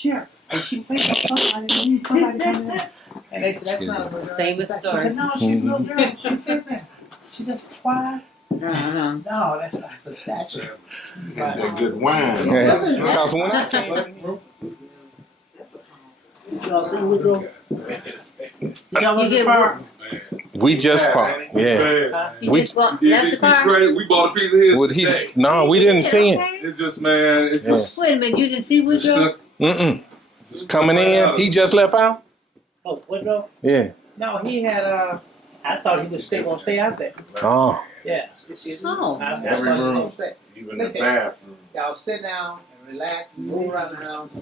Chair. And she wait, somebody coming in. And they said, that's not a little girl. Famous She story. said, no, she's a little girl. She sitting there. She just quiet. Uh-huh. No, that's a statue. That good wine. Because when I came, Y'all see Woodrow? Did y'all You look get at Park? we just parked. Yeah. You We- just left Yeah, the he's car? great. We bought a piece of his Would he? today. No, we didn't see him. Okay. It's just, man, it's just, Wait a minute, you didn't see just Woodrow? stuck. Mm-mm. Just Coming stuck in, out. he just left out. Oh, Woodrow? Yeah. No, he had, I thought he was still gonna stay out there. Oh. Yeah. Oh. I thought Every he was room. gonna stay. Even the bathroom. Y'all sit down and relax and move around the house.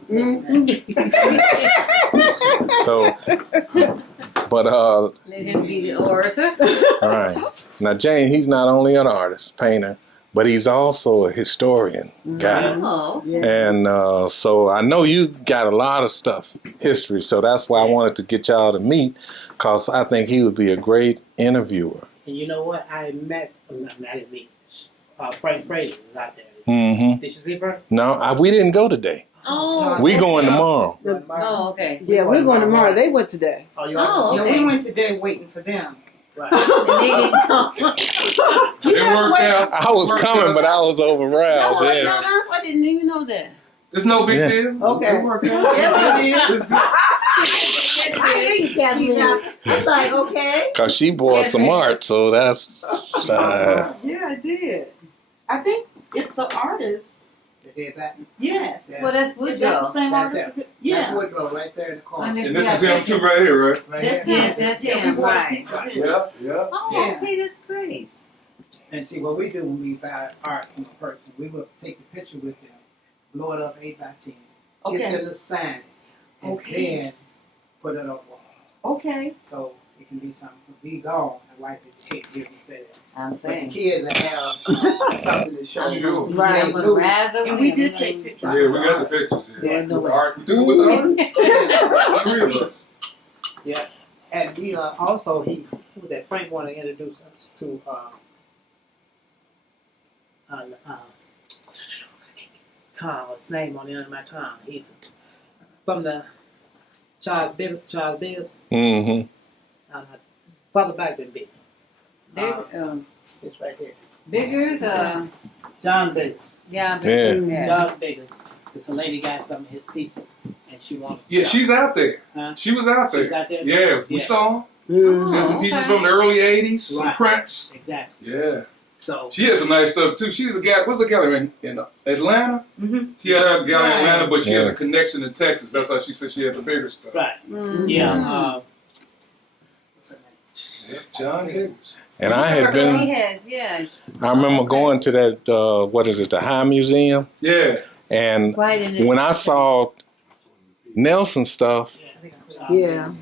So, but Let him be the orator. all right. Now Jane, he's not only an artist, painter, but he's also a historian guy. Oh. And so I know you got a lot of stuff, history. So that's why I wanted to get y'all to meet, because I think he would be a great interviewer. And you know what? I didn't meet. Frank Fraser was out there. Mm-hmm. Did you see Frank? No, we didn't go today. Oh. We going tomorrow. Oh, okay. Yeah, we're going tomorrow. They went today. Oh, you Oh, all okay. We went today waiting for them. right. And they didn't come. It worked out. I was coming, but I was overwhelmed. No, Yeah. no, I didn't even know that. It's no big Yeah. deal. Okay. It worked out. Yes, it is. I hear you, Kathleen. I'm like, okay. Cause she bought some art, so that's Yeah, I did. I think it's the artist. They did that. Yes. Yeah. Well, that's Is that the Woodrow. same That's artist? That's Yeah. Woodrow right there in the corner. And And this is him too right here, right? Right That's here. Yes, him. that's Yeah, him, we bought a right. piece of his. Yeah, yeah. Oh, Yeah. okay, that's great. And see, what we do when we buy art from a person, we will take the picture with them, blow it up 8 by 10, get Okay. them to sign it, and Okay. then put it on the wall. Okay. So it can be something. Be gone, and wife it can't give me that. I'm But the saying. kids that have something to show. Sure. Right. I'm gonna rise up And we and- did take pictures. Yeah, we got the pictures. Yeah. Yeah. With the art. We took it with the art. Unreal of us. Yeah, and we also who was that? Frank wanted to introduce us to Tom. His name on the end of my tongue. He's from the Charles Bibbs. mm-hmm. Father back than Bibbs. There, It's right here. Biggers, John Biggins. yeah, Yeah. yeah. John Biggins. This lady got some of his pieces, and she wanted to Yeah, sell she's out there. Huh? She was out She's there. out there? Yeah, we Yeah. saw her. Mm. She had some pieces okay. from the early 80s, some Right. prints. Exactly. Yeah. So She had some nice stuff too. She's a gal. What's a gallery in Atlanta? Mm-hmm. She had a gallery in Atlanta, but she has Yeah. a connection to Texas. That's how she said she had the bigger stuff. right. Mm. Yeah. What's her name? Yeah, John Biggins. And I had She been. has, yeah. I remember going to that. What is it? The High Museum. Yeah. And Right in the- when I saw Nelson stuff, Yeah.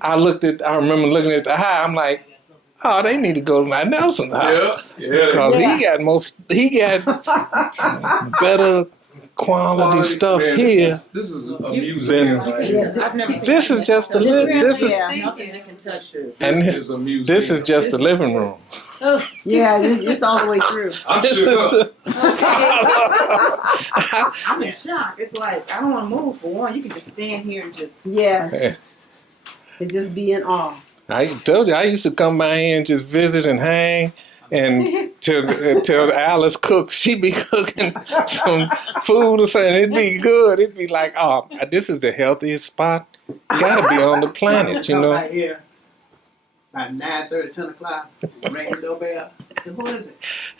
I remember looking at the High. I'm like, oh, they need to go to my Nelson High. Yeah. Yeah. Because Yeah. he got better quality stuff Man, here. This is a museum. Then- right? Yeah. I've never seen This is just a this is Yeah. nothing that can touch this. And This is a museum. this is just the living room. Oh, Yeah, it's all the way through. I'm This shook is up. I'm in shock. It's like I don't want to move for one. You can just stand here and just. Yeah. And just be in awe. I told you I used to come by here and just visit and hang, and till Alice cooks, she be cooking some food or something. It'd be good. It'd be like, oh, this is the healthiest spot. Gotta be on the planet, you Come know. right here about 9:30, 10 o'clock. Ring the doorbell. I said, "Who is it?"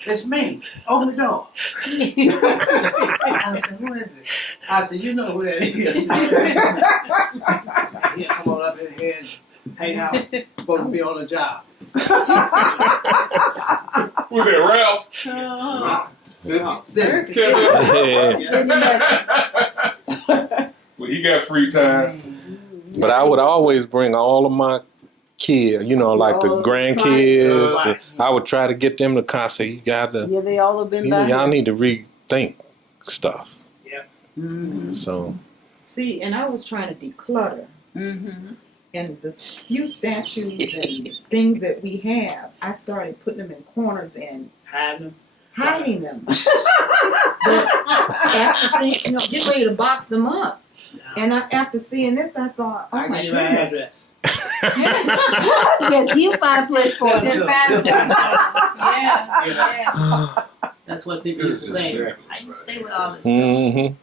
"It's me. Open the door." I said, "Who is it?" I said, "You know who that is." He'll come on up in here and hang out. Supposed to be on the job. Who's that, Ralph? Sit. Well, he got free time. But I would always bring all of my kids, you know, like the Oh, grandkids. right. I would try to get them to concert. You got to, Yeah, they all have been by y'all here. need to rethink stuff. Mm-hmm. So, See, and I was trying to declutter. mm-hmm. And the few statues and things that we have, I started putting them in corners and hiding them. But after seeing, getting ready to box them up, And after seeing this, I thought, oh I my give you my goodness. address. Yes, you find a place for Just it. found- yeah. That's what people used to say. I used to stay with all this. Mm-hmm.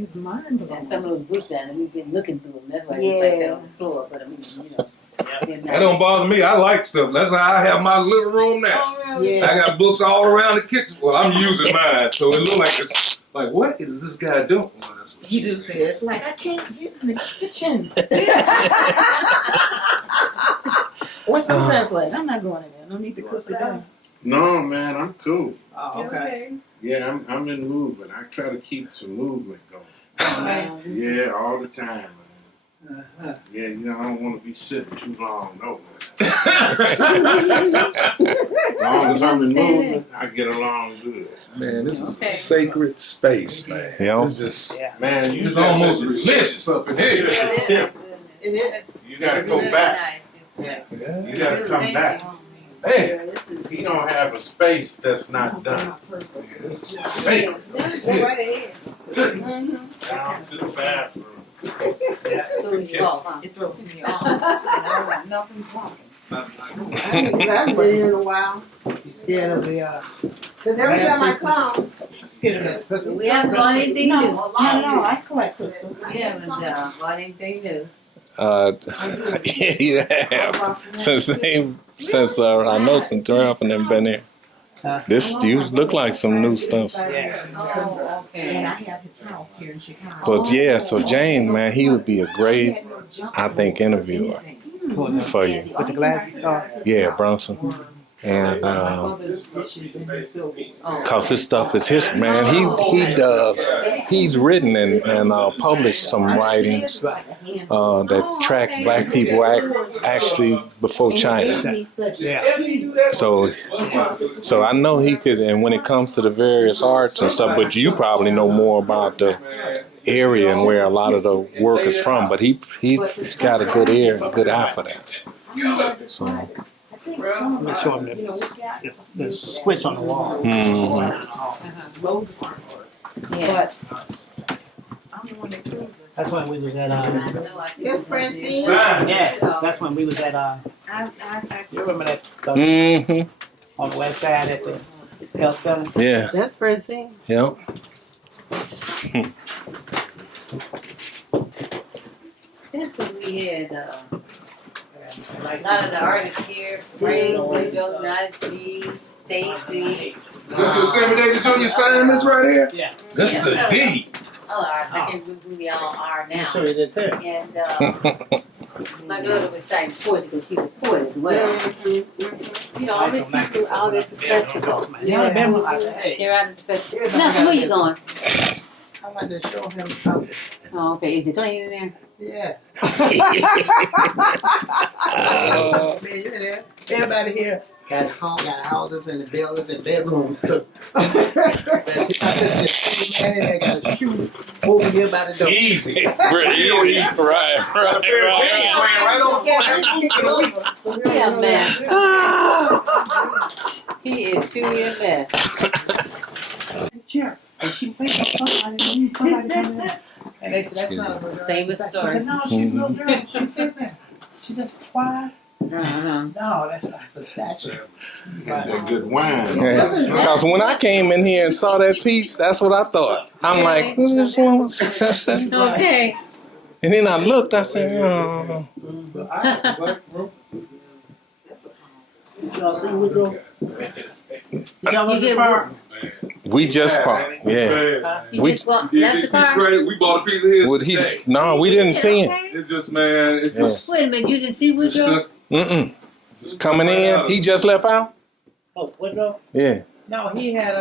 It's mind Yeah, blowing. some of those books down there, we've been looking through them. That's why it's like that Yeah. on the floor. But I mean, you know. they're That don't nice. bother me. I like stuff. That's how I have my living room now. Oh, really? Yeah. I got books all around the kitchen. Well, I'm using mine, so it look like it's like, what is this guy doing? Well, that's what He she do said. say it's like I can't get in the kitchen. Or sometimes like I'm not going in there. No need to cook today. No, man, I'm cool. Oh, okay. Yeah, I'm in movement. I try to keep some movement going. Right. Yeah, all the time, man. Uh-huh. Yeah, you know, I don't want to be sitting too long nowhere. As long as I'm in movement, I get along good. Man, this is Okay. a sacred space, man. Yeah. It's just, Yeah. Man, you it's got almost to- religious up in here. It is. You gotta go back. Yeah. Yeah. You gotta come back. Man, You don't have a space that's not done. it's just sacred. Go right ahead. Down to the bathroom. It throws me off. And I want nothing talking. I haven't been here in a while. Yeah, the Because every time I come, We haven't bought anything No, new. not at all. I collect crystal. We haven't bought anything new. Yeah. Since I know some Trump and them been there. This you look like some new stuff. Yeah. Oh, And I okay. have his house here in Chicago. But yeah, so Jane, man, he would be a He great, had no junk I think, rules or interviewer anything. for you. And With the glasses on? Yeah, Bronson. And my mother's dishes and his silver. cause his stuff is history, man. He's written and published some writings that track black people actually before China. Yeah. So I know he could, and when it comes to the various arts and stuff, but you probably know more about the area and where a lot of the work is from. But he's got a good ear and a good eye for that. So. I'm not sure the switch on the wall. Mhm. Loads of artwork. Yeah. But I'm the one that kills us. That's when we was at yes, Francine. yeah, that's when we was at I you remember that Mhm. on the west side at the health center? Yeah. That's Francine. Yep. That's what we had. Like a lot of the artists here, Frank, Woodrow, Najee, Stacy. This your Sammy Davis Jr. signing this right here? Yeah. This is the D. Oh, I can't remember who they all are Let me now. show you this here. And my daughter was citing poetry because she's a poet as well. You know, all these people out at the festival. Yeah, I remember. I said, hey, They're out at the festival. Now, where you going? I want to show him something. Oh, okay. Is it clean in there? Yeah. Man, you there? Everybody here got houses and buildings and bedrooms too. Man, in there got a shoe over here by the door. Easy. Real easy. Right. Right on He a mess. He is truly a mess. Chair. And she wait somebody come in. And they said, that's not a little girl. Famous She story. said, no, she's a little girl. She's sitting there. She just quiet. Uh-huh. No, that's a statue. That good wine. Because when I came in here and saw that piece, that's what I thought. I'm like, who's this woman? Okay. And then I looked, I said, oh. Y'all see Woodrow? Did y'all You look get at the park? We just parked. Yeah. You We- just left Yeah, the this car? piece right, we bought a piece of his Would he? today. No, we didn't see him. It's just, man, it's just Wait a minute, you didn't see it's Woodrow? stuck. Mm-mm. Coming in, he just left out? Oh, Woodrow? Yeah. No, he had,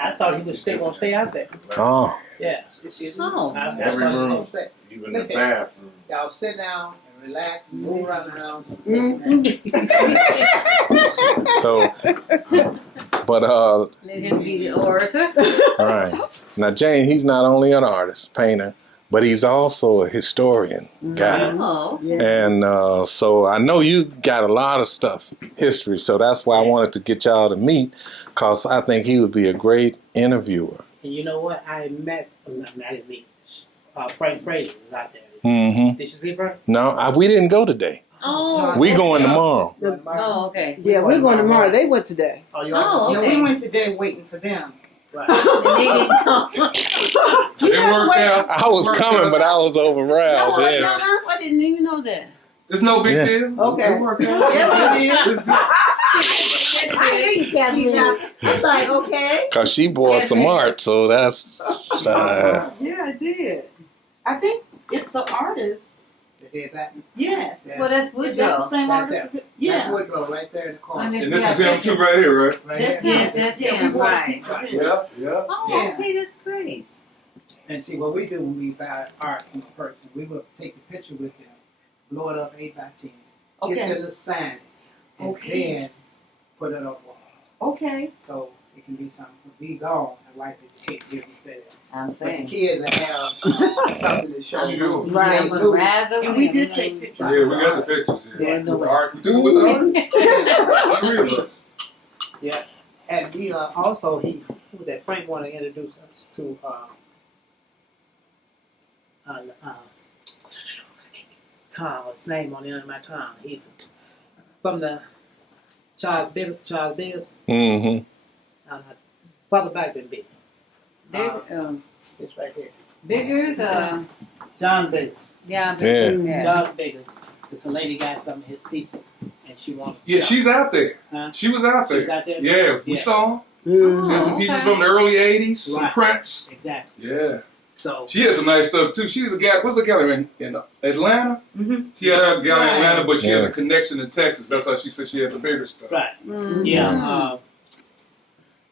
I thought he was gonna stay out there. Oh. Yeah. Oh. I Every thought he was room. gonna stay. Even the bathroom. Y'all sit down and relax and move around the house. So, but, Let him be the orator. all right. Now, Jane, he's not only an artist, painter, but he's also a historian guy. Oh. And so I know you got a lot of stuff, history. So that's why I wanted to get y'all to meet, because I think he would be a great interviewer. And you know what? I met, not meet, Frank Fraser was out there. Mm-hmm. Did you see Frank? No, we didn't go today. Oh. We going tomorrow. Oh, okay. Yeah, we're going tomorrow. They went today. Oh, you Oh, Yeah, okay. we went today waiting for them. Right. And they didn't come. It worked out. I was coming, but I was over No, roused. no, Yeah. I didn't even know that. It's no big Yeah. deal. Okay. It worked out. Yes, it is. It's- I hear you, Kathleen. I'm like, okay. Cause she bought some art, so that's. Yeah, I did. I think it's the artist. They did that. Yes. Yeah. Well, that's Is that the Woodrow. same That's artist? That's Yeah. Woodrow right there in the corner. And this is him too right here, right? Right That's here. him. Yes, that's Yeah, him, we bought a right. piece of his. Yep, yep. Oh, Yeah. okay, that's great. And see, what we do when we buy art from a person, we will take a picture with them, blow it up 8 by 10, Okay. get them to sign it, and Okay. then put it on the wall. Okay. So it can be something. Be gone and like the kid give instead. I'm But the saying. kids that have something to show. Sure. Right. I'm gonna rise over And we him. did take pictures. Yeah, we got the pictures here. Yeah, With the art. We took it with the art. Three of us. Yeah, and we also who was that Frank want to introduce us to Tom, his name on the end of my tongue. He's from the Charles Bibbs. Mm-hmm. Father back than Big. Big, It's right here. Biggers, John Biggers. yeah, Yeah. yeah. John Biggers. This a lady got some of his pieces, and she wants. Yeah, she's out there. Huh? She was out She's there. out there? Yeah, we Yeah. saw her. Mm. She had some Oh, pieces okay. from the early 80s, some Right. prints. Exactly. Yeah. So She had some nice stuff too. She's a gal. What's a gallery in Atlanta? Mm-hmm. She had a gallery in Atlanta, but she has Yeah. a connection to Texas. That's how she said she had the bigger stuff. right. Mm. Yeah.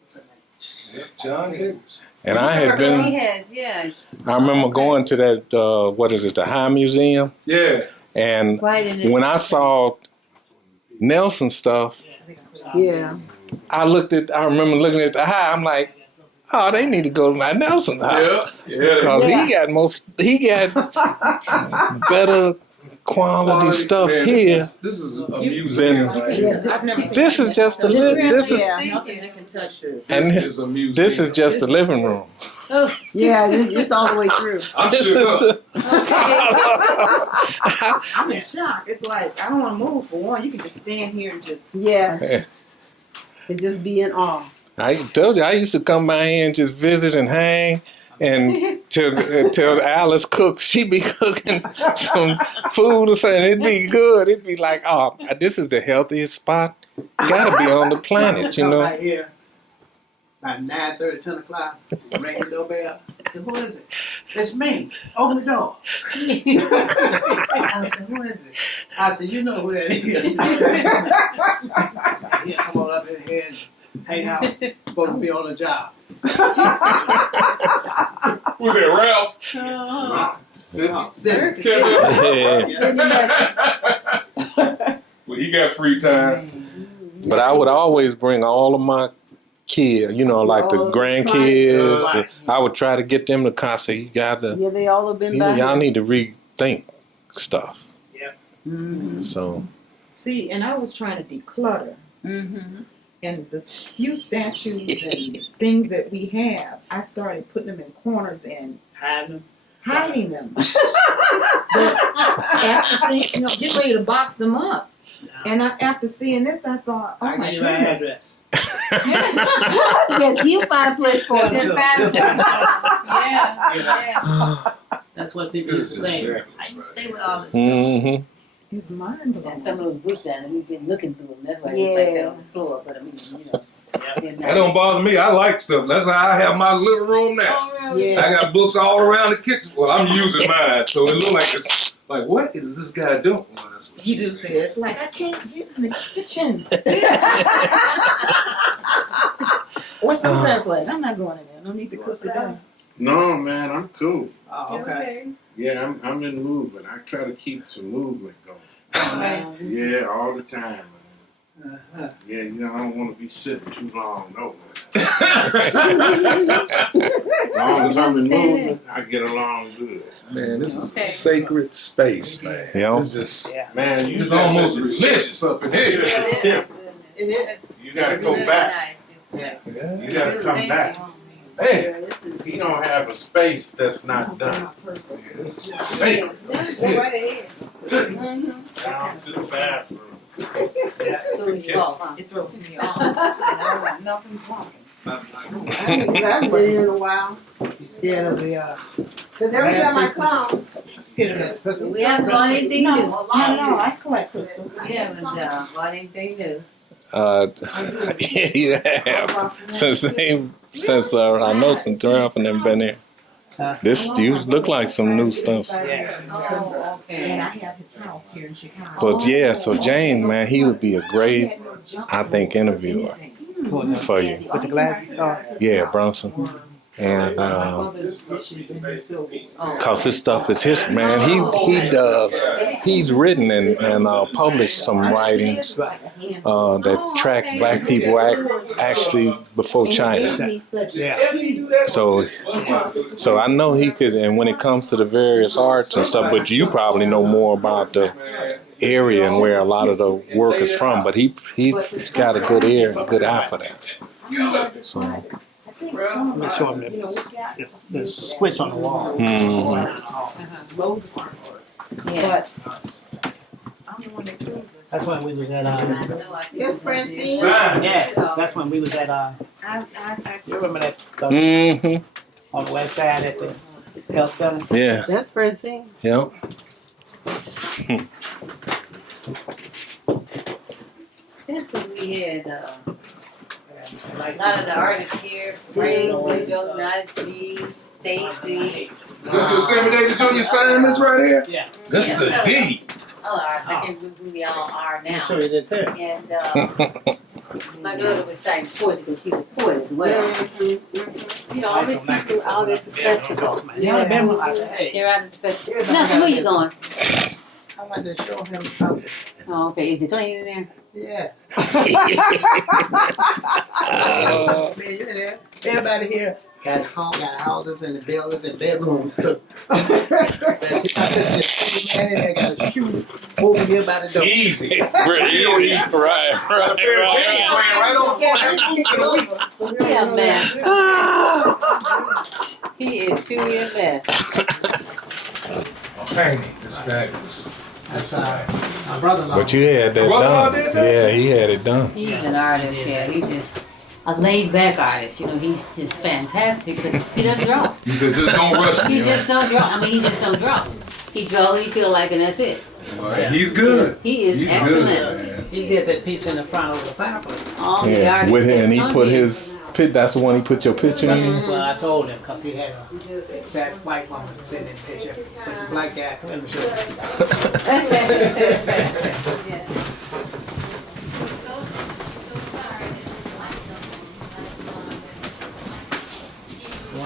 What's her name? Yeah, John Biggers. And I had She been. has, yeah. I remember going to that. What is it? The High Museum. Yeah. And Right in it. when I saw Nelson stuff, Yeah. I remember looking at the High. I'm like, oh, they need to go to my Nelson High. Yeah. Yeah. Because Yeah. he got better quality stuff Man, here. This is a museum. Then- right Yeah. here. I've never seen This that. is just a This is- Nothing that can touch this. And This is a museum. This is just the living room. Oh, Yeah, it's all the way through. I'm This shook is up. I'm in shock. It's like I don't want to move for one. You can just stand here and just. Yeah. And just be in awe. I told you I used to come by here and just visit and hang, and till Alice cooks, she be cooking some food or something. It'd be good. It'd be like, oh, this is the healthiest spot. Gotta be on the planet, you Come know. right here. About 9:30, 10 o'clock. Ring the doorbell. I said, who is it? It's me. Open the door. I said, who is it? I said, you know who that is. He'll come on up in here and hang out. Supposed to be on the job. Who's that, Ralph? Sit. Yeah. Well, he got free time. But I would always bring all of my kids, you know, like the Oh, grandkids. right. I would try to get them to concert. You got to, Yeah, they all have been by y'all here. need to rethink stuff. Yep. Mm-hmm. So See, and I was trying to declutter, Mm-hmm. and the few statues and things that we have, I started putting them in corners and Hiding. hiding them. But after seeing, get ready to box them up. And after seeing this, I thought, oh I my give you my goodness. address. Yes, he'll find a place for Good them. family. Yeah, yeah. That's what people This used is to say. fabulous, I used to right? stay with all this. mm-hmm. It's mind And blowing. some of those books down there, we've been looking through them. That's why they like that on the floor. But I mean, you know. That don't bother me. I like stuff. That's how I have my living room now. Oh, really? Yeah. I got books all around the kitchen. Well, I'm using mine, so it look like it's like, what is this guy doing? Well, that's what He she do said. say it's like I can't get in the kitchen. Or sometimes like I'm not going in there. No need to cook today. No, man, I'm cool. Oh, okay. Yeah, I'm in movement. I try to keep some movement going. Yeah, all the time, man. Uh-huh. Yeah, you know, I don't want to be sitting too long, no, man. As long as I'm in movement, I get along good. Man, this is Okay. a sacred space, man. Yeah. It's just, Yeah. Man, you it's got almost to- religious up in here. Yeah, It is. you got to go back. Yeah. Yeah. You got to come back. Man, This is He don't have a space that's not done. Sink. Go right ahead. Down to the bathroom. Throws you off, huh? It throws me off. And I want nothing walking. I haven't been here in a while. Scared of the Cause every time I come, Scared We haven't bought anything No, new. no, I collect crystal. We haven't bought anything new. Yeah, you have. Since I know since Ralph and them been there. This you look like some new stuff. Oh, And okay. I have his house here in Chicago. But yeah, so Jane, man, he would be a great, I think, interviewer for you. with the glasses on. Yeah, Bronson. And cause his stuff is history, man. He's written and published some writings that track black people actually before China. Yeah. So I know he could. And when it comes to the various arts and stuff, but you probably know more about the area and where a lot of the work is from. But he's got a good ear and a good eye for that. So. Make sure the switch on the wall. Yeah. But I'm the one that cruises. That's when we was at yes, Francine. yeah. That's when we was at you remember that on the west side at the health center? Yeah. That's Francine. Yep. That's what we had, like a lot of the artists here, Frank, Griots, Najee, Stacy. Is this your Sammy Davis Jr. signing this right here? Yeah. This is the D. Oh, I can't remember who they all are now. Show you this here. And my daughter was saying poetry because she was a poet as well. You know, all these people out at the festival. Yeah, I remember. I said, hey, They're out at the festival. Now, so where you going? I wanted to show him something. Oh, okay. Is it clean in there? Yeah. Man, you know, everybody here got houses and buildings and bedrooms too. Man in there got a shoe over here by the door. Easy. Right. Yeah, man. He is truly a mess. Painting is fabulous. That's my brother-in-law. But you had that Brother-in-law done. did that? Yeah, he had it done. He's an artist, yeah. He's just a laid-back artist. You know, he's just fantastic. He doesn't draw. You said just don't rush me. He just don't draw. I mean, he just don't draw. He draw what he feel like, and that's it. He's good. He is He's excellent. good, man. He did that piece in the front of the fireplace. All the Yeah, artists with that him, and he come put here. his pit. That's the one he put your picture in. Well, I told him because he had that white woman sitting in the picture with the black guy. Let me show you.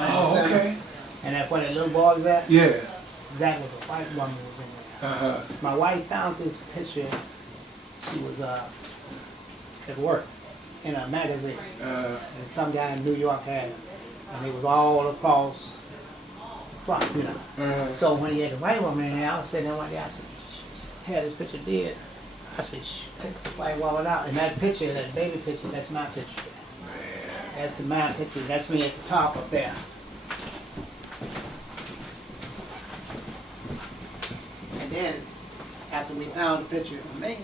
Oh, okay. And that's where that little boy was at. Yeah. That was a white woman was in there. My wife found this picture. She was at work in a magazine, and some guy in New York had it, and it was all across the front, you know. So when he had the white woman in there, I was sitting there one day. I said, "Had this picture dead." I said, "Take the white woman out." And that picture, that baby picture, that's my picture. That's my picture. That's me at the top up there. And then, after we found the picture of me,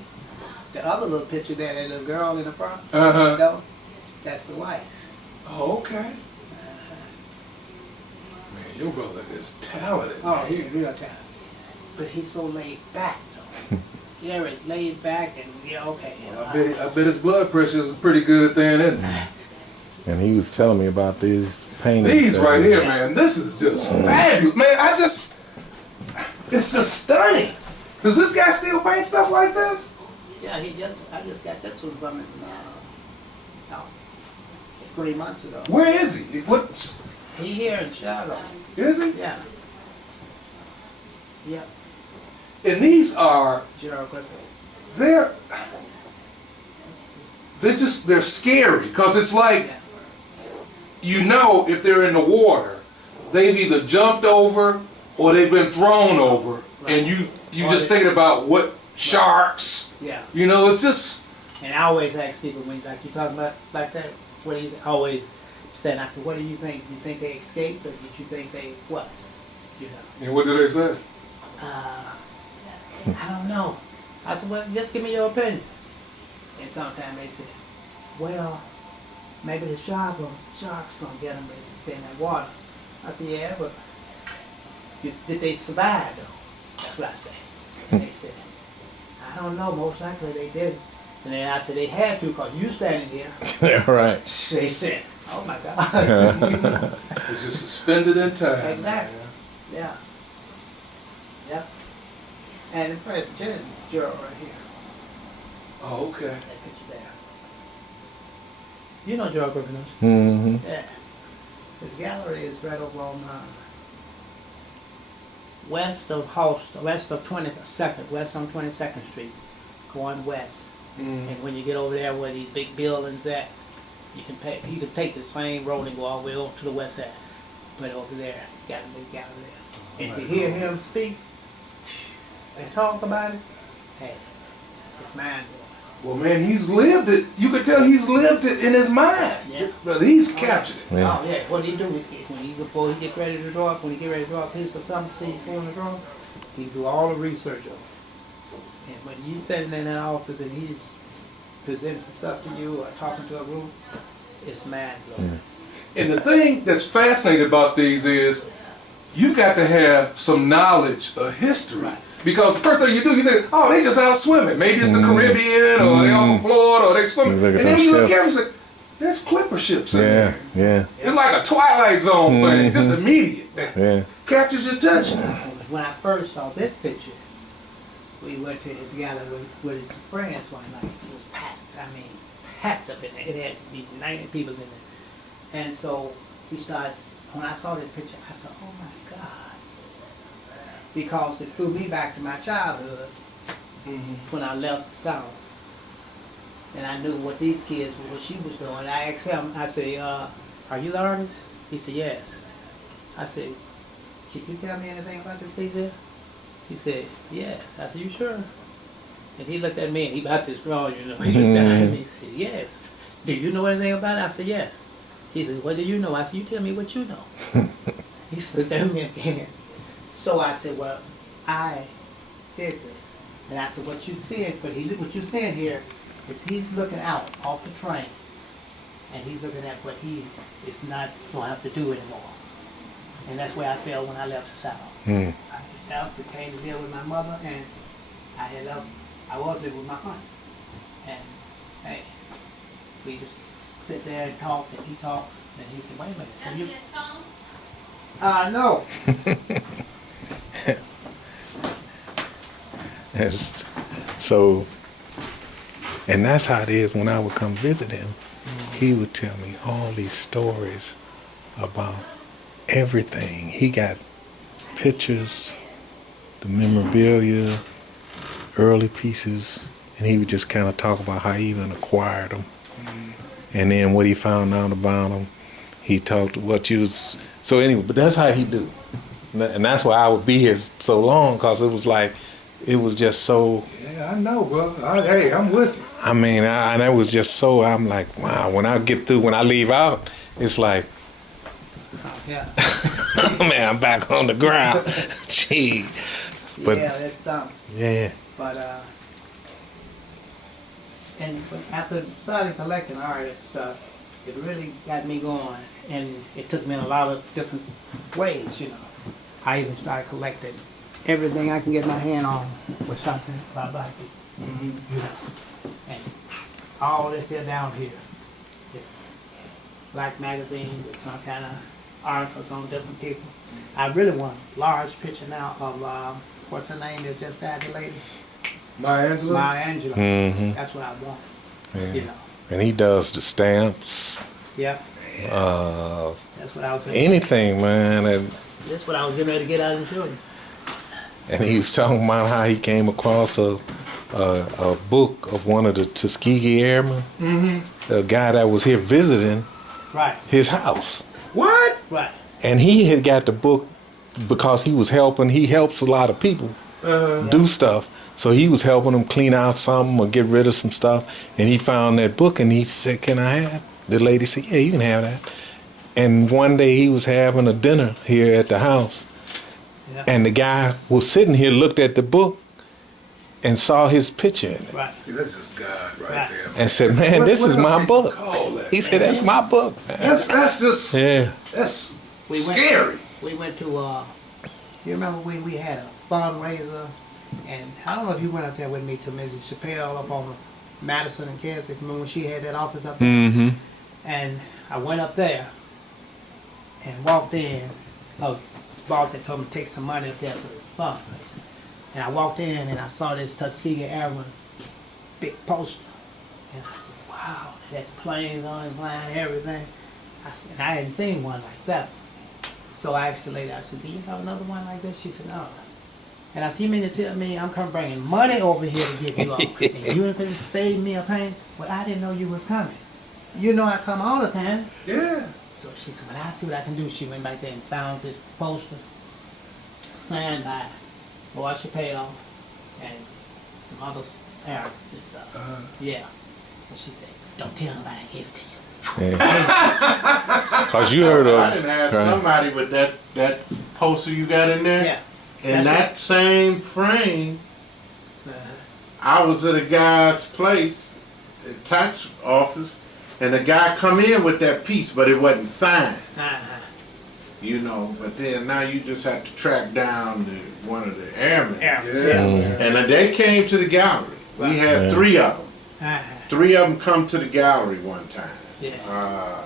the other little picture there, that little girl in the front, though, that's the wife. Oh, okay. Man, your brother is talented. Oh, man. he's real talented. But he's so laid back, though. Yeah, it's laid back and, yeah, okay. You know, I bet his blood pressure is pretty good then, isn't it? And he was telling me about these paintings. These right here, man. This is just fabulous. Man, it's just stunning. Does this guy still paint stuff like this? yeah, I just got this one from him 3 months ago. Where is he? What He here in Chicago. is he? Yeah. Yep, And these are Gerald Clifford. they're scary because it's like, you know, if they're in the water, they've either jumped over or they've been thrown over, and you just thinking about what sharks. Yeah. You know, it's just And I always ask people when, like you talking about like that, what he always said, I said, what do you think? You think they escaped, or did you think they what? You know. And what did they say? I don't know. I said, well, just give me your opinion. And sometimes they said, well, maybe the sharks gonna get them if they're in that water. I said, yeah, but did they survive though? That's what I said. And they said, I don't know, most likely they didn't. And then I said, they had to, because you standing here. Yeah, right. They said, oh my God. It's just suspended in time. Exactly. Man. Yeah. Yeah. And the president is Gerald right here. Oh, okay. That picture there. You know Gerald Griffin, Mm-hmm. yeah. His gallery is right over on west of 22nd, west on 22nd Street, going west. And when you get over there where these big buildings at, you can take the same road and go all the way over to the west side. But over there, got a big gallery there. And to hear him speak and talk about it, hey, it's mind blowing. Well, man, he's lived it. You could tell he's lived it in his mind. Yeah. But he's captured it. Yeah. Oh yeah, what he do before he get ready to draw, when he get ready to draw a piece or something, see he's going to draw, he do all the research on it. And when you sitting in that office and he's presenting some stuff to you or talking to a group, it's mind blowing. And the thing that's fascinating about these is you've got to have some knowledge of history. Right. Because the first thing you do, you think, oh, they just out swimming. Maybe it's the Caribbean, or they off of Florida, or they swimming. Look at And then those you look at ships. them and say, there's clipper ships in Yeah, there. yeah, It's like a Twilight Zone thing, just immediate. That yeah. captures your attention. When I first saw this picture, we went to his gallery with his friends one night. It was packed. I mean, packed up in there. It had to be 90 people in there. And so he started, when I saw this picture, I said, oh my God. Because it threw me back to my childhood when I left the South. And I knew what these kids, what she was doing. I asked him, I said, are you the artist? He said, yes. I said, can you tell me anything about this piece here? He said, yes. I said, you sure? And he looked at me and he about to draw, you know. He looked at me and he said, yes. Do you know anything about it? I said, yes. He said, what do you know? I said, you tell me what you know. He looked at me again. So I said, well, I did this. And I said, what you're seeing here is he's looking out off the train. And he's looking at what he is not going to have to do anymore. And that's where I felt when I left the South. I left and came to live with my mother, and I was living with my aunt. And hey, we just sit there and talk, and he talked, and he said, wait a minute. No. So, and that's how it is when I would come visit him. He would tell me all these stories about everything. He got pictures, the memorabilia, early pieces, and he would just kind of talk about how he even acquired them. And then what he found out about them, he talked what you was. So anyway, but that's how he do. And that's why I would be here so long, because it was like, it was just so. Yeah, I know, bro. Hey, I'm with you. I mean, and it was just so, I'm like, wow, when I get through, when I leave out, it's like, Yeah. man, I'm back on the ground. Gee. But, Yeah, that's dumb. yeah. But after starting collecting art and stuff, it really got me going, and it took me in a lot of different ways, you know. I even started collecting everything I can get my hand on with something about black people. You know. And all this here down here, it's black magazine with some kind of articles on different people. I really want a large picture now of what's her name that just died, the lady? Maya Angelou? Maya Angelou. Mm-hmm. That's what I want. Yeah. You know. And he does the stamps, Yep. That's what I was. anything, man. And That's what I was getting ready to get out and show you. he was talking about how he came across a book of one of the Tuskegee Airmen, the guy that was here visiting Right. his house. What? Right. And he had got the book because he was helping. He helps a lot of people do stuff. So he was helping them clean out something or get rid of some stuff. And he found that book and he said, can I have it? The lady said, yeah, you can have that. And one day he was having a dinner here at the house, Yeah. and the guy was sitting here, looked at the book, and saw his picture in it, Right. See, that's just God right Right. there. and said, "Man, this is my book." Call that. He said, "That's my book." Man. That's just Yeah. that's We went- scary. We went to, you remember when we had a fundraiser, and I don't know if you went up there with me to Mrs. Chappelle up on Madison and Kansas, remember when she had that office up there? Mm-hmm. And I went up there and walked in. I was boss had told me to take some money up there for the fundraiser. And I walked in and I saw this Tuskegee Airman big poster. And I said, wow, they had planes on it, flying, everything. I said, and I hadn't seen one like that. So I asked the lady, I said, do you have another one like this? She said, no. And I said, you mean to tell me I'm coming bringing money over here to get you off? And you couldn't save me a pain? Well, I didn't know you was coming. You know I come all the time. Yeah. So she said, well, I see what I can do. She went back there and found this poster signed by Boy Chappelle and some other Arabs and stuff. Yeah. And she said, don't tell nobody I gave it to you. Cause you heard I of didn't have right. somebody with that poster you got in there. Yeah. In that same frame, I was at a guy's place, a tax office, and the guy come in with that piece, but it wasn't signed. You know, but then now you just have to track down one of the airmen. Yeah. And then they came to the gallery. We had Yeah. 3 of them. Uh-huh. 3 of them come to the gallery one time. Yeah.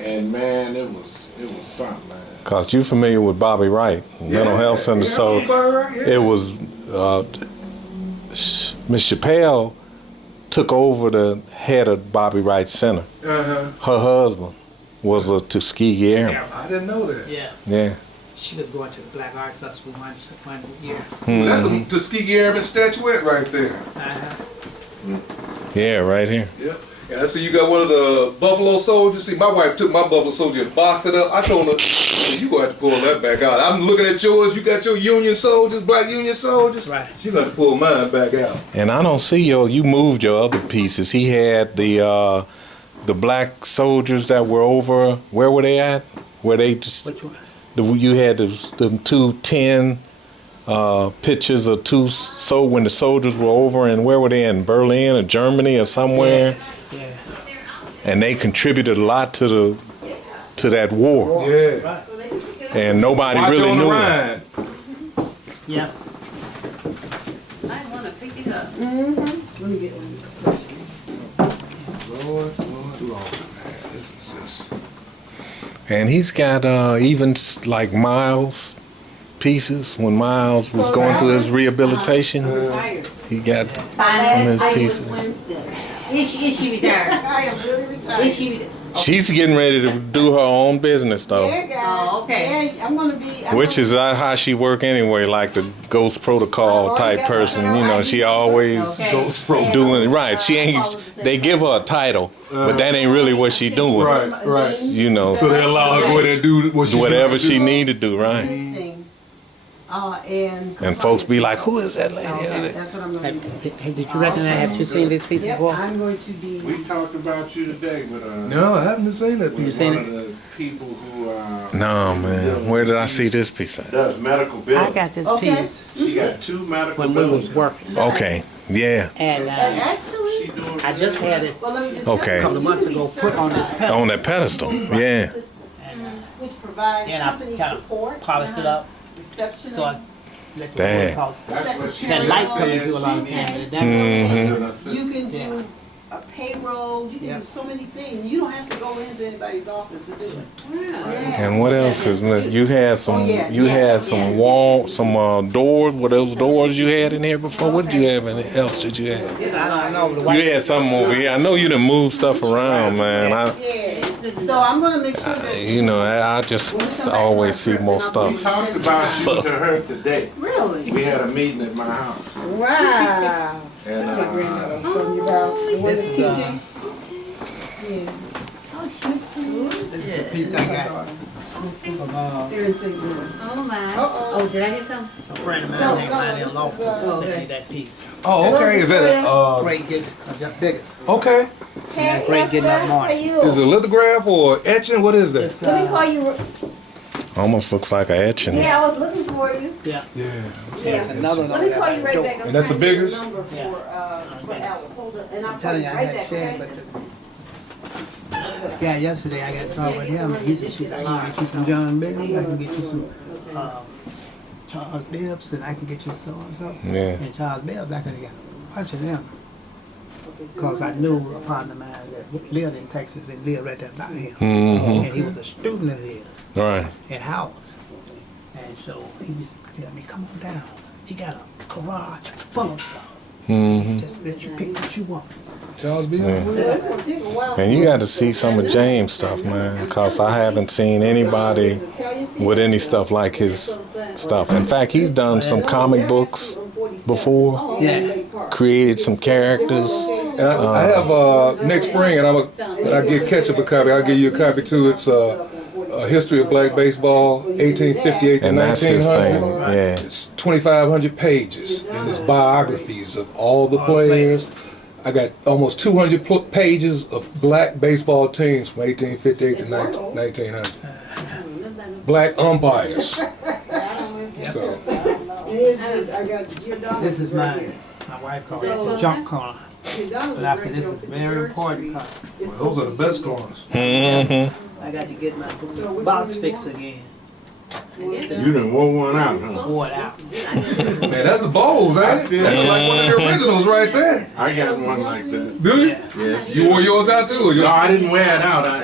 And man, it was something, man. Cause you familiar with Bobby Wright, mental health center. So it was Miss Chappelle took over the head of Bobby Wright Center. Uh-huh. Her husband was a Tuskegee Airman. I didn't know that. Yeah. Yeah. She was going to the Black Art Festival one year. That's a Tuskegee Airman statuette right there. Yeah, right here. Yep. And I see you got one of the Buffalo Soldiers. See, my wife took my Buffalo Soldier and boxed it up. I told her, you gonna have to pull that back out. I'm looking at yours. You got your Union soldiers, black Union soldiers. Right. She gonna have to pull mine back out. And I don't see you moved your other pieces. He had the black soldiers that were over, where were they at? Where they just, Which one? you had the 210 pictures of so when the soldiers were over, and where were they, in Berlin or Germany or somewhere? Yeah. And they contributed a lot to that war, Yeah. Right. and nobody Watch really on the knew it. ride. Yeah. I want to pick it up. Let me get one. Lord, man, this is just. And he's got even like Miles pieces. When Miles was going through his rehabilitation, Retired. he got My some of last his day was pieces. Wednesday. Is she retired? I am really retired. Is she retired? She's getting ready to do her own business though, Yeah, guys. Oh, okay. Yeah, I'm gonna be. which is how she work anyway, like the Ghost Protocol type person. You know, she always Okay. Ghost Pro. doing it right. She ain't. They give her a title, but that ain't really what she doing. Right, right. You know, So they allow her to go in there and do what she whatever needs to she do. need to do, right? Assisting, And folks be like, "Who is that lady?" Okay, that's what I'm gonna be. Did you recognize? Have you seen this piece Yep, before? I'm going to be. We talked about you today with No, I haven't seen that. with seen one it? of the people who No man, where did I see this piece at? does medical billing. I got this Okay. piece She got 2 medical when we was billing. working, Okay, yeah, and And actually, She doing I just had it well, let me just. Okay. a couple of months ago put on this pedal, on that pedestal. Yeah, Which provides and I company kind of support, polished it up, reception. so I let the Damn. wood cause That's what she that did. light coming through a lot of times. and That You can Yeah. do a payroll, you can Yeah. do so many things. You don't have to go into anybody's office to do it. Yeah. and what else is missing? You had some. Oh, yeah, You yeah, had some wall, some doors. What those doors you had in here before? What did you have? Anything else did you have? I don't know. The white You had something over here. I know you done moved stuff around, man. Yeah. So I'm gonna make sure that. You know, I just always see more stuff. We talked about you to her today. Really? We had a meeting at my house. Wow. And That's what granddaughter was telling you about. The one that's This is, teaching. Yeah. Oh, she's This is the piece I got from Here in St. Louis. Oh, my. Uh-oh. Oh, did I get some? friend of mine No, named no, Lionel this Lawson is, sent me okay. that piece. Oh, okay. Is that Great getting, just biggest. okay? Yeah, great getting up morning. Is it a lithograph or etching? What is that? It's, Let me call you. Almost looks like a etching. Yeah, I was looking for you. yeah, Yeah. Yeah. another Let me one call you right that back. I'm And that's trying the to get biggest? number Yeah. for Alice. Hold on, and I'll I'm call telling you you, I right had back. Shan, Okay. but yeah, yesterday I got to talk with him, and he said, "Shoot, I can get you some John Bailey, I can get you some Charles Bibbs, and I can get you so and so." Yeah. And Charles Bibbs, I could have got a bunch of them, because I knew a partner of mine that lived in Texas and lived right there by him, Mm-hmm. and he was a student of his Right. at Howard. And so he used to tell me, "Come on down. He got a garage full of stuff. Mm-hmm. Just let you pick what you want." Charles B. Yeah. Well, it's gonna take a while. And you got to see some of James' stuff, man, because I haven't seen anybody with any stuff like his stuff. In fact, he's done some comic books before, Yeah. created some characters. And I have next spring, and I get catch up a copy. I'll give you a copy too. It's a history of black baseball, 1858 to And that's his thing, 1900. yeah. It's 2,500 pages, and it's biographies of all the players. I got almost 200 pages of black baseball teams from 1858 to 1900. Black umpires. So, I got Giordano's This is right mine. here. My wife calls it the junk corner. Giordano's But I said, right this there is on very 53rd important. Street. Cause It's those are the best corners. Mm-hmm. I got to get my So which box one you fixed want? again. You done wore one out, huh? Wore it out. Man, that's the bowls, ain't it? That's like one of the originals right there. I got one like that. Do you? Yes. You wore yours out too? Or No, yours? I didn't wear it out. I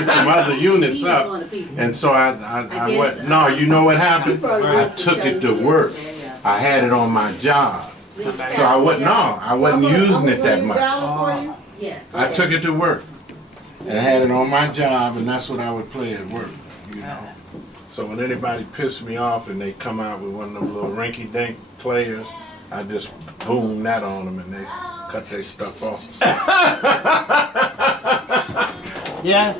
picked some other units up, and so I went. No, you know what happened? I took it to work. I had it on my job, so I wasn't using it that much. Yes. I took it to work, and I had it on my job, and that's what I would play at work. You know. So when anybody pissed me off and they come out with one of them little rinky-dink players, I just boom that on them and they cut their stuff off. Yeah.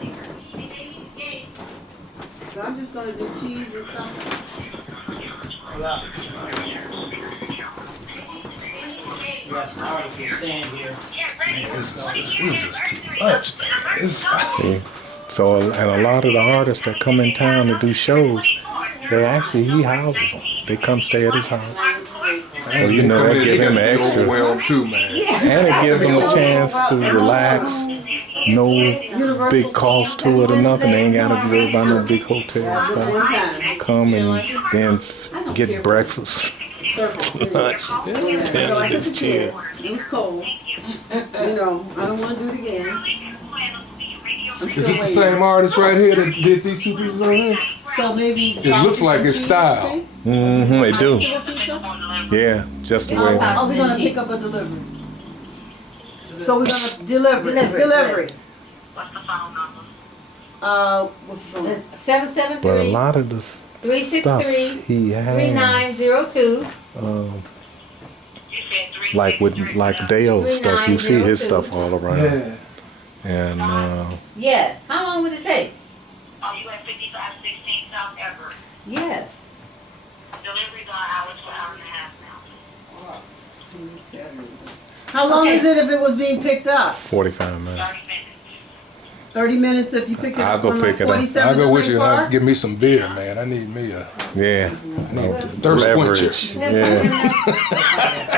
So I'm just gonna do cheese and something. Yeah. We got some artists who stand here. This is just too much, man. See? So, and a lot of the artists that come in town to do shows, he houses them. They come stay at his house. So, you know, that give him extra. Overwhelmed too, man. And it gives them a chance to relax. No big cost to it or nothing. They ain't got to worry about no big hotel stuff. Come and then get breakfast, lunch, dinner, just chill. It was cold. You know, I don't wanna do it again. I'm Is still this the waiting. same artist right here that did these two pieces on here? So maybe. It looks like it's style. Mm-hmm, they do. Yeah, just the way. Oh, we're gonna pick up a delivery. So we're gonna deliver. Delivery. Delivery. What's the phone number? What's the phone? But a 773 lot of the stuff 363 he has, 3902. You said 3. like with like Dale stuff, you see his 3902. stuff all around. Yeah. And Yes. How long would it take? Are you at 5516 South Everett? Yes. Delivery's on hours for hour and a half now. How long Okay. is it if it was being picked up? 45 minutes. 30 minutes. 30 minutes if you pick it I'll up go from pick it up. 47 I'll go with you. Hyde I'll Park? give me some beer, man. I need me a Yeah. thirst Leverage. quencher. Yeah.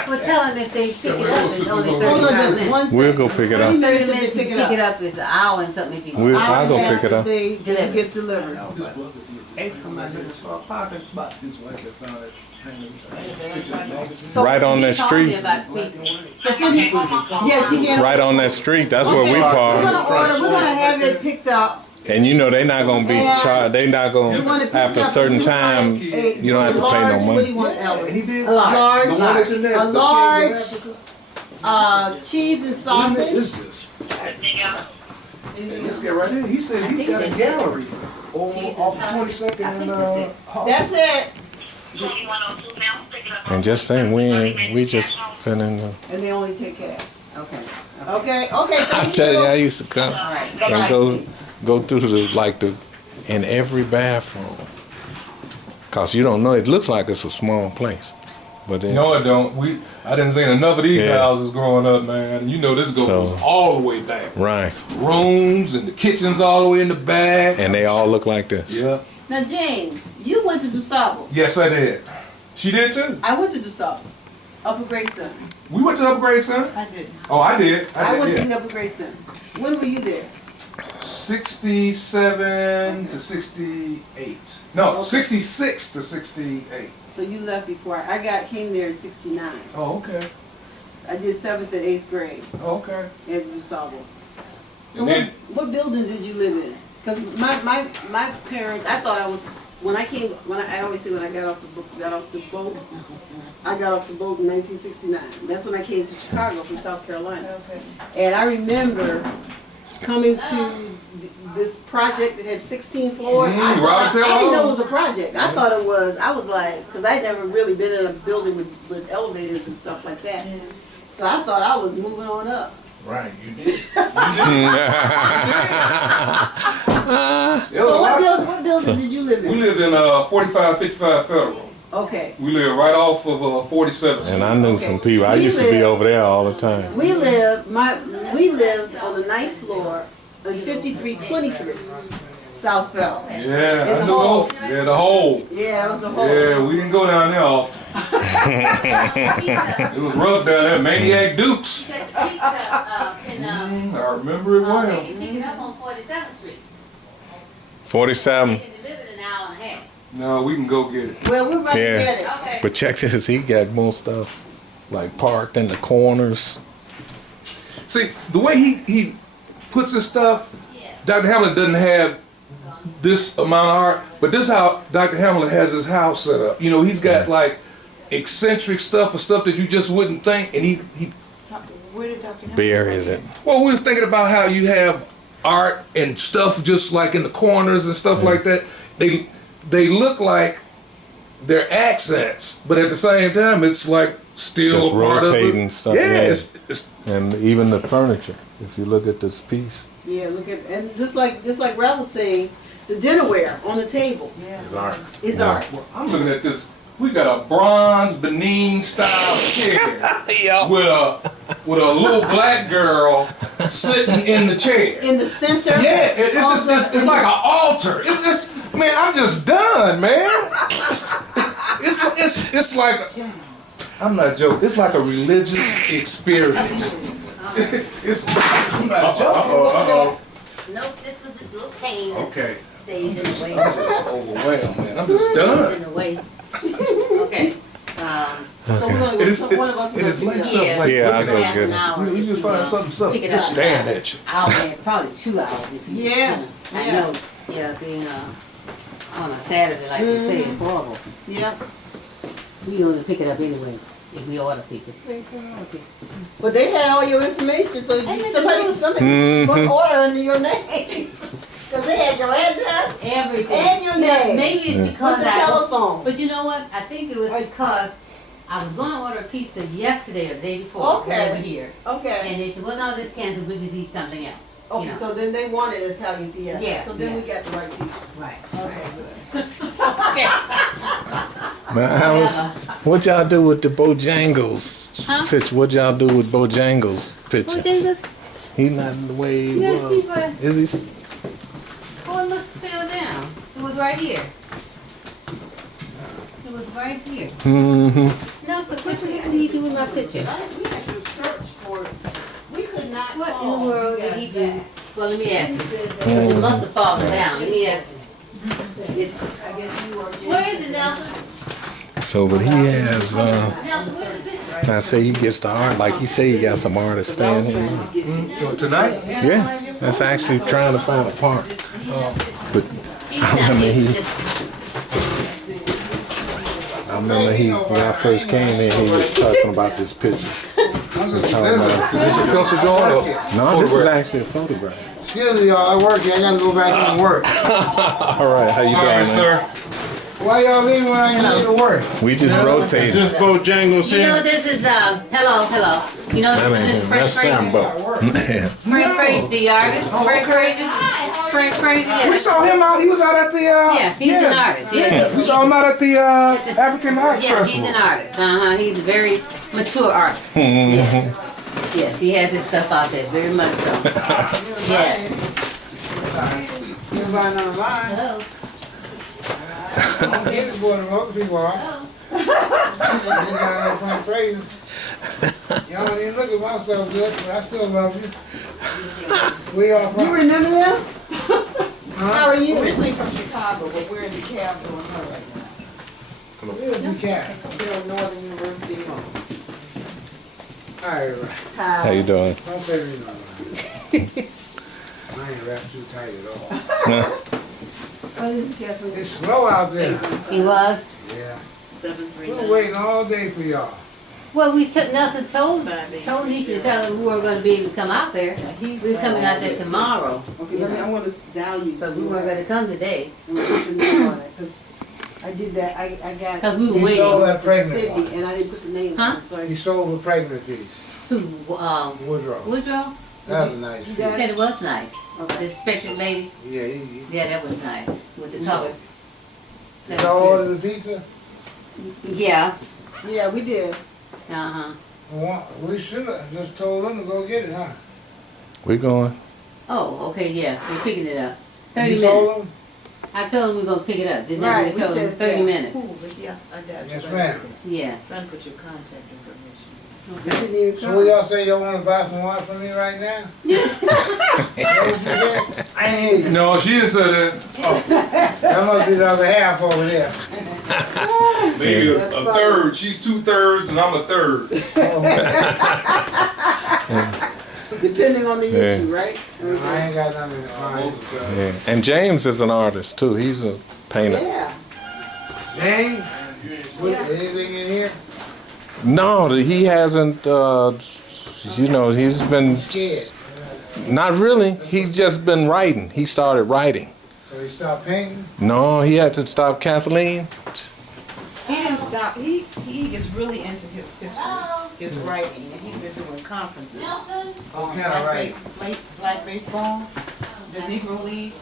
Well, tell them if they pick it up, it's only Hold on 35 just minutes. one second. We'll go pick it up. 30 30 minutes minutes if if you you pick it up. is an hour and something if you We'll, Hour I'll and go a half pick it up. if it gets delivered. They come out looking for a parking spot. So Right on that He told me street. about the pizza. So Cindy, yes, she can. Right on that street. That's where we We're park. gonna have it picked up. And you know they're not gonna be Yeah. charged. They not We want it gonna picked after a up. certain You time. want a You don't have to pay no large- What do money. you want, Alice? A large. Large, The one that's in there. a the large, Kings of Africa. cheese and It's sausage. just fat. Nigga, This guy right here, he says he's got a that's it. gallery over Jesus, off I 22nd think and that's it. Hall. That's it. 2102 now. Pick it up. And just saying we just been in the. And they only take cash. Okay. Okay. Okay. I tell you, I used to come All right. and go through the in every bathroom. Cause you don't know. It looks like it's a small place, but then No, it don't. I didn't see enough of these Yeah. houses growing up, man. You know this goes So- all the way down. right, Rooms and the kitchens all the way in the back. and they all look like this. Yeah. Now, James, you went to DuSable. Yes, I did. She did too. I went to DuSable. Upper Grade Center. We went to the Upgrade Center. I did. Oh, I did. I went to yeah. the Upper Grade Center. When were you there? 67 to 68. No, Okay. 66 to 68. So you left before came there in '69. Oh, okay. I did 7th and 8th grade Oh, okay. at DuSable. So And then- what building did you live in? Because my parents, I thought I was I always say when I got off the boat, I got off the boat in 1969. That's when I came to Chicago from South Carolina. Okay. And I remember coming to this project that had 16 floors. I didn't know it was a project. I thought it was, I was like, because I'd never really been in a building with elevators and stuff like that. So I thought I was moving on up. Right, you did. So what building did you live We in? lived in 4555 Federal. Okay. We lived right off of 47th Street. And I knew some people. I used to be over there all the time. We lived on the 9th floor in 5323 South Fell. Yeah, In I the knew hole. those. Yeah, the hole. Yeah, that was the whole. Yeah, we didn't go down there often. It was rough down there. Maniac Dukes. Pizza can I remember it well. they can pick it up on 47th Street. 47. They can deliver it in an hour and a half. No, we can go get it. Well, we're right Yeah. to get it. Okay. But check this. He got more stuff like parked in the corners. See, the way he puts his stuff, Yeah. Dr. Hamlin doesn't have this amount of art, but this is how Dr. Hamlin has his house set up. You know, he's got like eccentric stuff or stuff that you just wouldn't think, and he Where did Dr. Beer is it? well, we was thinking about how you have art and stuff just like in the corners and stuff like that. They look like they're accents, but at the same time, it's like still Just part of rotating it. stuff, Yeah, yeah. it's And even the furniture. If you look at this piece. Yeah, look at, and just like Ralph was saying, the dinnerware on the table It's art. is Yeah. art. I'm looking at this. We got a bronze Benin style chair with a little black girl sitting in the chair. In the center. Yeah, it's like an altar. It's just, man, I'm just done, man. It's like I'm not joking. It's like a religious experience. I'm not joking. Uh-oh. Nope, this was this little cane that Okay. stays in the way. I'm just overwhelmed, man. I'm just Stays done. in the way. Okay. So we're gonna go, one of us It is is like gonna stuff Yeah. like Yeah, I looking know at it's Half good. an hour. you just find something Pick it just up. staring at you. Hour and probably 2 hours if you. Yes, I yes. know. Yeah, being on a Saturday like you say is horrible. Yeah, We only pick it up anyway if we order pizza. Order pizza. but they had all your information, so Hey, Mr. somebody Bruce. was order under your name. Cause they had your address Everything. and your name. Maybe it's with because the telephone. But you know what? I think it was because I was going to order pizza yesterday or the day before. Okay. When they were here. Okay. And they said, well, no, this canceled. We'll just eat something else. Okay, You know. so then they wanted Italian fiesta. Yeah, So then yeah. we got the right people. Right. Okay, good. Okay. What y'all do with the Bojangles Huh? picture? What y'all do with Bojangles picture? Bojangles? He not the way he Yes, was. he's right. Is he? Oh, it must fell down. It was right here. It was right here. Mm-hmm. No, so what did he do with my picture? We had to search for it. We could not What in call the world you did guys he do? back. Well, let me ask He you. said that, It must have fallen down. Let me ask you. It's, I guess you were. where is it now? So, but he has. Now, where is it? I say he gets the art. Like you say, he got some artists staying here. Tonight? Yeah, that's actually trying to find a park. But He's I not remember here. when I first came here, he was talking about this picture. He was talking about- Is this a pencil drawing or? No, this is actually a photograph. Excuse me, y'all. I work here. I gotta go back and work. All right, how you Sorry, doing, man? sir. Why y'all leaving when I get to work? We just Is rotated. this Bojangles You know here? this is hello. You know this is Frank That's Frazier. Sambo. Frank Frazier, the artist. Frank Frazier. Frank Frazier. We Yes. saw him out. He was out at the. Yeah, he's an artist. Yeah. We saw him out at the African Arts Yeah, Festival. he's an artist. He's a very mature artist. Yes. Yes, he has his stuff out there, very much so. Yeah. You buying on the line? Hello. I'm getting the boy the road people are. Y'all don't even look at my stuff good, but I still love you. We are You from. remember him? How are you? Originally from Chicago, but we're in DeKalb, Illinois right now. We're in DeKalb. We're at Northern University. All right, right. How you doing? Don't pay me no mind. I ain't wrapped too tight at all. What is it, Kathleen? It's slow out there. He was. Yeah. 739. We're waiting all day for y'all. Well, we took Nelson told Nisha to tell him we weren't going to be able to come out there. We're coming out there tomorrow, Okay, I want to dial you. but we weren't going to come today I'm gonna put your name on it, 'cause I did that, I got because we were He waiting. sold that pregnant Sydney, one. and I didn't put the name Huh? on it, so He I. sold the pregnant piece. Who? Woodrow. Woodrow. That was a nice You piece. got That was nice. Okay. The special lady. Yeah, Yeah, that was nice with the colors. Did That y'all was order the pizza? good. Yeah. Yeah, we did. We should have just told them to go get it, huh? We going. Oh, okay. Yeah, we're picking it up. 30 You minutes. told them? I told him we were gonna pick it up. Didn't Right, I? we We told him said 30 that. minutes. Cool, but yes, I got you. Yes, ma'am. Yeah. Trying to put your contact information. You didn't even So come. what y'all say y'all want to buy some water from me right now? I ain't hear you. No, she didn't say that. That must be the other half over there. Maybe That's a funny. third. She's 2/3 and I'm a third. Depending on the Yeah. issue, right? I ain't got nothing to find. Yeah. And James is an artist too. He's a painter. Yeah. James, anything in here? No, he hasn't. He's been. Scared. Not really. He's just been writing. He started writing. So he stopped painting? No, he had to stop Kathleen. He didn't stop. He is really into his history, his writing, and he's been doing conferences. What kind of writing? Black baseball, the Negro League.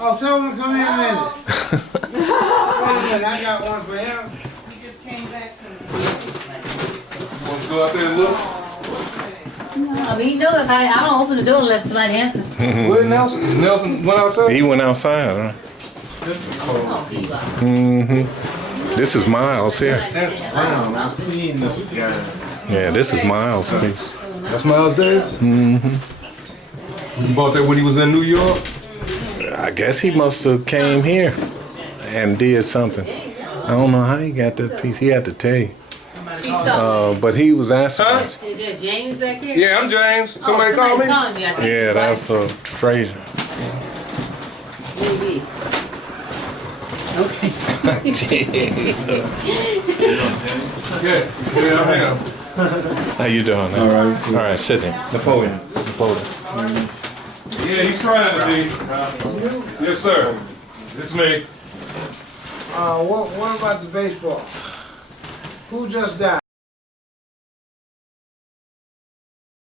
Oh, tell him to come here a minute. Wait a minute, I got one for him. He just came back from. Want to go out there and look? I mean, you know, if I don't open the door unless somebody answers. Where Nelson? Is Nelson went outside? He went outside. Right? This is cold. Oh, he was. Mm-hmm. This is Miles here. That's brown. I've seen this guy. Yeah, this is Miles' piece. That's Miles Davis? Mm-hmm. You bought that when he was in New York? I guess he must have came here and did something. I don't know how he got that piece. He had to tell you. She's calling. But he was asking. Huh? Is there James back here? Yeah, I'm James. Somebody called me? calling you, I think. Yeah, right? that's Frazier. Maybe. Okay. Jesus. Yeah, I am. How you doing? All right. All right, sit there. Napoleon. Yeah, he's trying to be. Yes, sir. It's me. What about the baseball? Who just died?